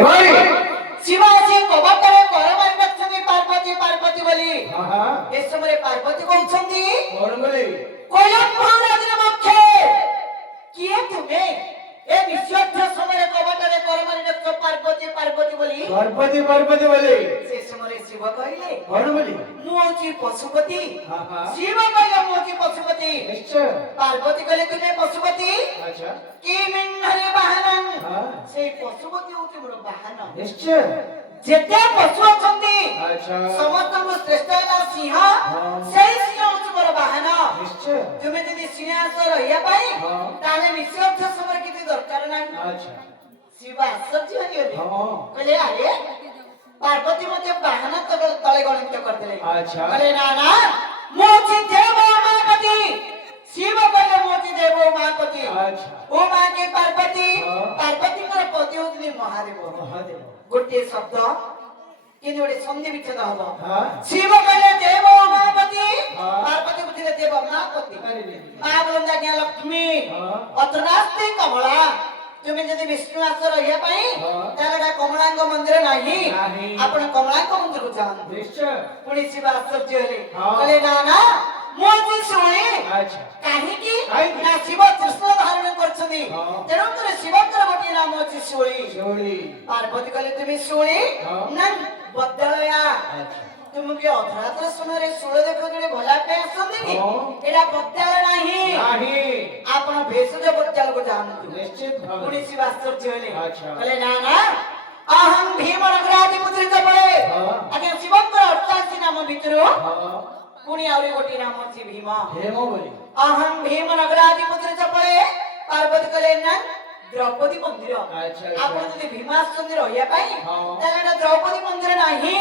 शिवाजी कबटरे करमारी रखछन्ती पार्वती पार्वती बोली ए समय पार्वती कहउछन्ती कोन बोली कोयम महाराज मुखे किए तुमे ए निश्चय समय कबटरे करमारी रख पार्वती पार्वती बोली पार्वती बोली से समय शिव कहले कोन बोली मोची पशुपति शिव कहले मोची पशुपति निश्चय पार्वती कहले तुमे पशुपति अच्छा की मिन्हरे बाहनन से पशुपति होती मोर बाहन निश्चय जेते पशु अछंती अच्छा समस्त को श्रेष्ठ है सिंह सेई सिंह होती मोर बाहन निश्चय तुमे जदी सिंहासन रहिया पाई ताले निश्चय समय किती दरकार नाही अच्छा शिव आश्चर्य होइले हां कहले अरे पार्वती मते बाहन तले गणित करदेले अच्छा कहले ना ना मोची देव मापति शिव कहले मोची देव मापति अच्छा ओ मां के पार्वती पार्वती मोर पति होती महादेव गोटे शब्द कि गोटे संधि विच्छेद हबो शिव कहले देव मापति पार्वती बुझिले देव मापति मां बोलंदा ज्ञा लक्ष्मी अत्रनास्ति कमला तुमे जदी विष्णु आसर रहिया पई तारा कमलांग मंदिर नाही आपण कमलांग मंदिर को जान निश्चय पुणी शिव आश्चर्य हेले कहले ना ना मोची सुणी अच्छा काहे की ना शिव कृष्ण धारण करछनी तेरो करे शिवकर गोटी नाम अछि सोळी पार्वती कहले तुमी सोळी ना बदलया अच्छा तुमके अधरात्र सुनरे सोळ देखो जणे भला पे आसंदी की एडा बदल नाही आपण भेषज बदल को जानतु निश्चित भाव पुणी शिव आश्चर्य हेले अच्छा कहले ना ना अहं भीम नगराधि मुद्रित पड़े आगे शिवकर 88 नाम भितरो पुणी आउरी गोटी नाम अछि भीम बोली अहं भीम नगराधि मुद्रित पड़े पार्वती कहले ना द्रौपदी मंदिर अच्छा आपण जदी भीमाश्चंद्र रहिया पाई ताले द्रौपदी मंदिर नाही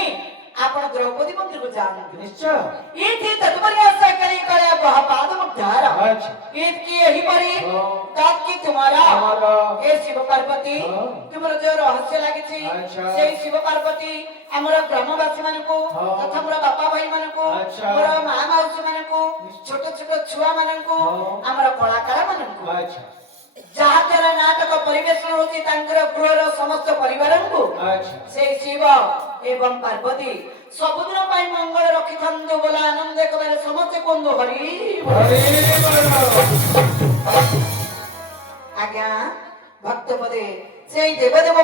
आपण द्रौपदी मंदिर को जान निश्चय इति तत्पर्या सकली करे बहपाद मुद्धार अच्छा ईद की यही परी तात की तुम्हारा ए शिव पार्वती तुमर जो रहस्य लागि छी से शिव पार्वती हमर ग्रामवासी माने को तथा हमर बापा भाई माने को हमर मां मौसी माने को छोट छोट छुआ माने को हमर कलाकार माने को अच्छा जहा तेरा नाटक परिवेषण होती तांकर गृहर समस्त परिवार को अच्छा से शिव एवं पार्वती सबुदिन पाई मंगल रखी थंदु बोला आनंद कबरे समस्त कोंदो हरि आज्ञा भक्त पदे से देवदेव